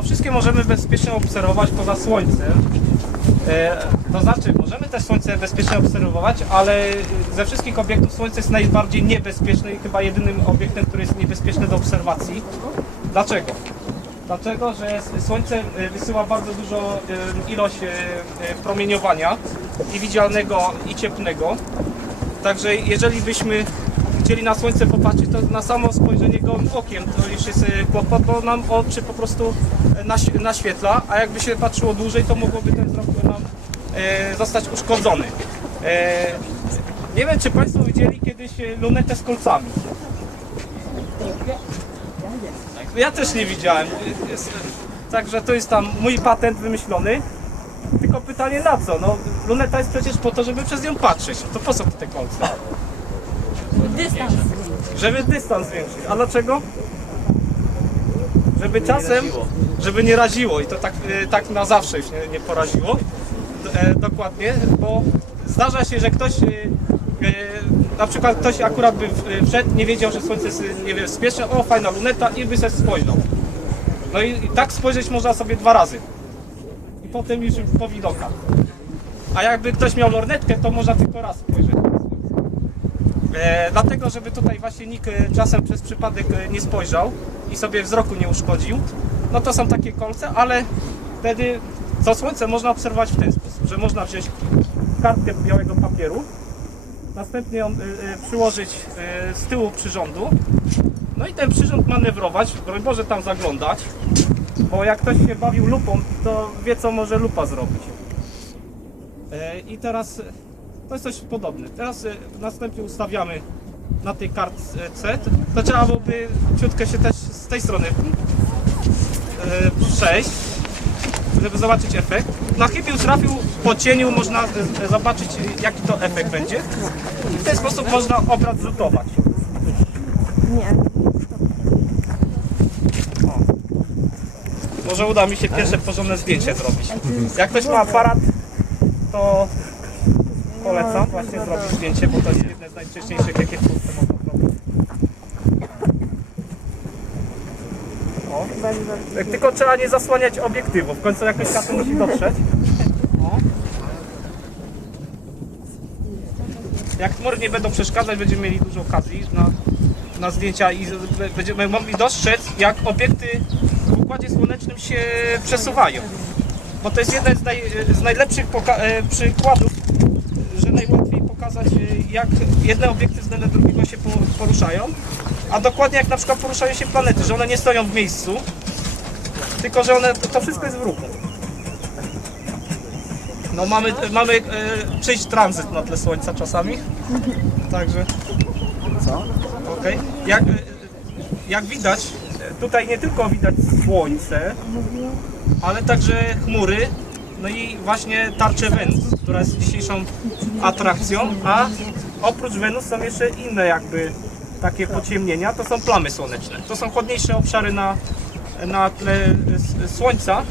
to wszystkie możemy bezpiecznie obserwować poza Słońcem. E, To znaczy, możemy też Słońce bezpiecznie obserwować, ale ze wszystkich obiektów Słońce jest najbardziej niebezpieczny i chyba jedynym obiektem, który jest niebezpieczny do obserwacji. Dlaczego? Dlatego, że Słońce e, wysyła bardzo dużo e, ilość promieniowania i widzialnego i cieplnego. Także jeżeli byśmy chcieli na Słońce popatrzeć, to na samo spojrzenie gołym okiem to już jest e, kłopot, bo nam oczy po prostu e, naś- naświetla, a jakby się patrzyło dłużej, to mogłoby ten wzrok nam e, zostać uszkodzony. E, nie wiem, czy Państwo widzieli kiedyś e, lunetę z kolcami. Ja też nie widziałem. Także to jest tam mój patent wymyślony. Tylko pytanie na co? No, luneta jest przecież po to, żeby przez nią patrzeć. To po co te kolce? Dystans. Żeby dystans zwiększyć. A dlaczego? Żeby czasem, żeby nie raziło i to tak, e, tak na zawsze już nie, nie poraziło. E, dokładnie, bo zdarza się, że ktoś, e, na przykład ktoś akurat by wszedł, nie wiedział, że słońce jest, nie wiem, bezpieczne, o fajna luneta i by se spojrzał. No i, i tak spojrzeć można sobie dwa razy. I potem już po widokach. A jakby ktoś miał lornetkę, to można tylko raz spojrzeć. E, dlatego, żeby tutaj właśnie nikt e, czasem przez przypadek e, nie spojrzał i sobie wzroku nie uszkodził, no to są takie kolce, ale wtedy co słońce można obserwować w ten sposób, że można wziąć kartkę białego papieru, następnie ją e, przyłożyć z tyłu przyrządu, no i ten przyrząd manewrować, broń Boże tam zaglądać, bo jak ktoś się bawił lupą, to wie co może lupa zrobić. I teraz to jest coś podobne. Teraz e, następnie ustawiamy na tej kartce. To trzeba byłoby ciutkę się też z tej strony e, przejść, żeby zobaczyć efekt. Na chybił trafił po cieniu można e, zobaczyć jaki to efekt będzie. I w ten sposób można obraz rzutować. Nie. Może uda mi się pierwsze porządne zdjęcie zrobić. Jak ktoś ma aparat, to polecam właśnie zrobić zdjęcie, bo to jest jedne z najwcześniejszych, jakie w Polsce można zrobić. O. Tak, Tylko trzeba nie zasłaniać obiektywu, w końcu jakoś kasy musi dotrzeć. O. Jak chmury nie będą przeszkadzać, będziemy mieli dużo okazji na, na zdjęcia i będziemy mogli dostrzec, jak obiekty w Układzie Słonecznym się przesuwają. Bo to jest jeden z, naj, z najlepszych e, przykładów, pokazać, e, jak jedne obiekty względem drugiego się po- poruszają, a dokładnie jak na przykład poruszają się planety, że one nie stoją w miejscu, tylko że one, to wszystko jest w ruchu. No mamy, mamy e, czyjś tranzyt na tle Słońca czasami, także... Co? Okej. Jak, e, jak widać, e, tutaj nie tylko widać Słońce, ale także chmury, no i właśnie tarczę Wenus, która jest dzisiejszą atrakcją, a oprócz Wenus są jeszcze inne jakby takie pociemnienia, to są plamy słoneczne. To są chłodniejsze obszary na, na tle Słońca,